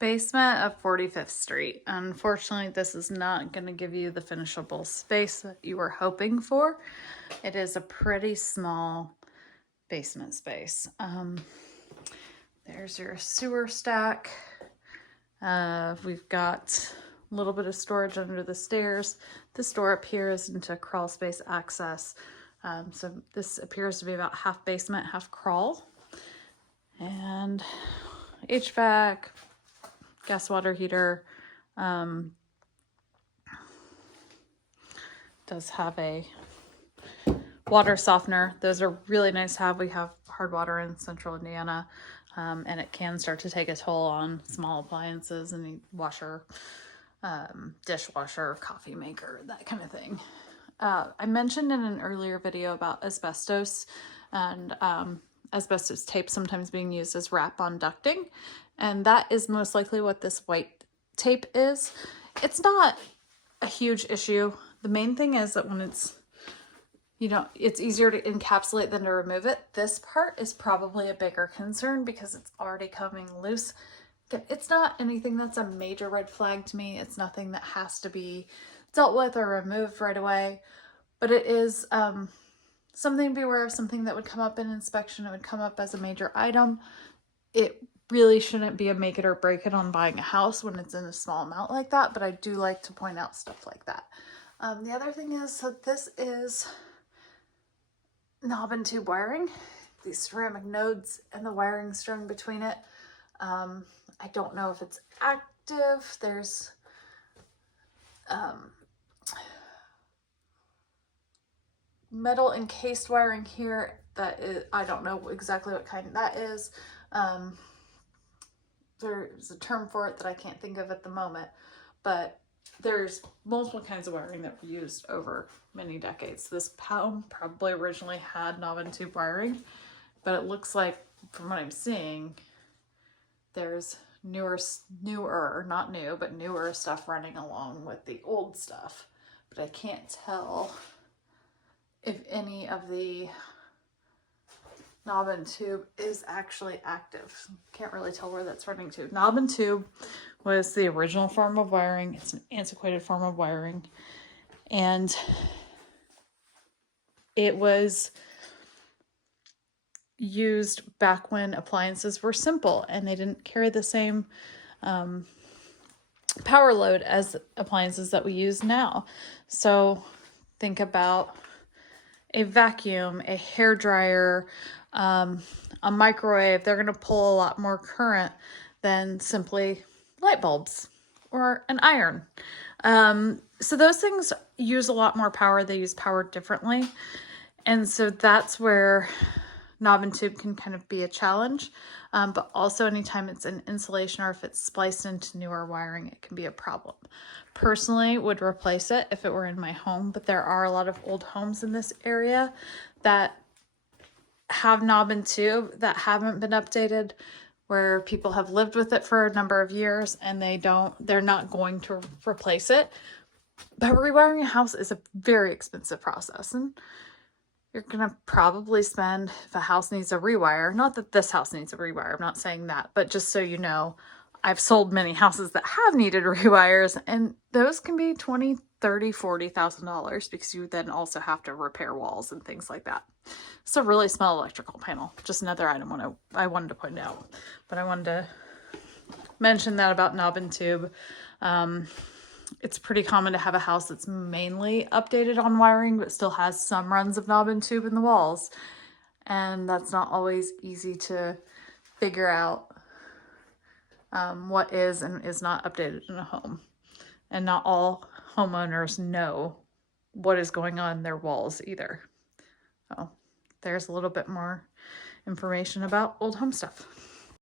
Basement of 45th Street. Unfortunately, this is not going to give you the finishable space that you were hoping for. It is a pretty small basement space. There's your sewer stack. We've got a little bit of storage under the stairs. This door up here is into crawl space access. So this appears to be about half basement, half crawl. And HVAC, gas water heater, does have a water softener. Those are really nice to have. We have hard water in central Indiana, and it can start to take a toll on small appliances and washer, dishwasher, coffee maker, that kind of thing. I mentioned in an earlier video about asbestos and asbestos tape sometimes being used as wrap on ducting, and that is most likely what this white tape is. It's not a huge issue. The main thing is that when it's, it's easier to encapsulate than to remove it. This part is probably a bigger concern because it's already coming loose. It's not anything that's a major red flag to me. It's nothing that has to be dealt with or removed right away, but it is something to be aware of, something that would come up in inspection. It would come up as a major item. It really shouldn't be a make it or break it on buying a house when it's in a small amount like that, but I do like to point out stuff like that. The other thing is that this is knob and tube wiring, these ceramic nodes and the wiring strung between it. I don't know if it's active. There's metal encased wiring here that is, I don't know exactly what kind that is. There's a term for it that I can't think of at the moment, but there's multiple kinds of wiring that were used over many decades. This home probably originally had knob and tube wiring, but it looks like, from what I'm seeing, there's newer, not new, but newer stuff running along with the old stuff. But I can't tell if any of the knob and tube is actually active. Can't really tell where that's running to. Knob and tube was the original form of wiring. It's an antiquated form of wiring, and it was used back when appliances were simple and they didn't carry the same power load as appliances that we use now. So think about a vacuum, a hair dryer, a microwave. They're going to pull a lot more current than simply light bulbs or an iron. So those things use a lot more power. They use power differently. And so that's where knob and tube can kind of be a challenge. But also anytime it's an insulation or if it's spliced into newer wiring, it can be a problem. Personally, would replace it if it were in my home, but there are a lot of old homes in this area that have knob and tube that haven't been updated, where people have lived with it for a number of years and they're not going to replace it. But rewiring a house is a very expensive process, and you're gonna probably spend, if a house needs a rewire, not that this house needs a rewire, I'm not saying that, but just so you know, I've sold many houses that have needed rewires, and those can be $20,000, $30,000, $40,000 because you then also have to repair walls and things like that. It's a really small electrical panel. Just another item I wanted to point out, but I wanted to mention that about knob and tube. It's pretty common to have a house that's mainly updated on wiring, but still has some runs of knob and tube in the walls. And that's not always easy to figure out what is and is not updated in a home. And not all homeowners know what is going on in their walls either. So there's a little bit more information about old home stuff.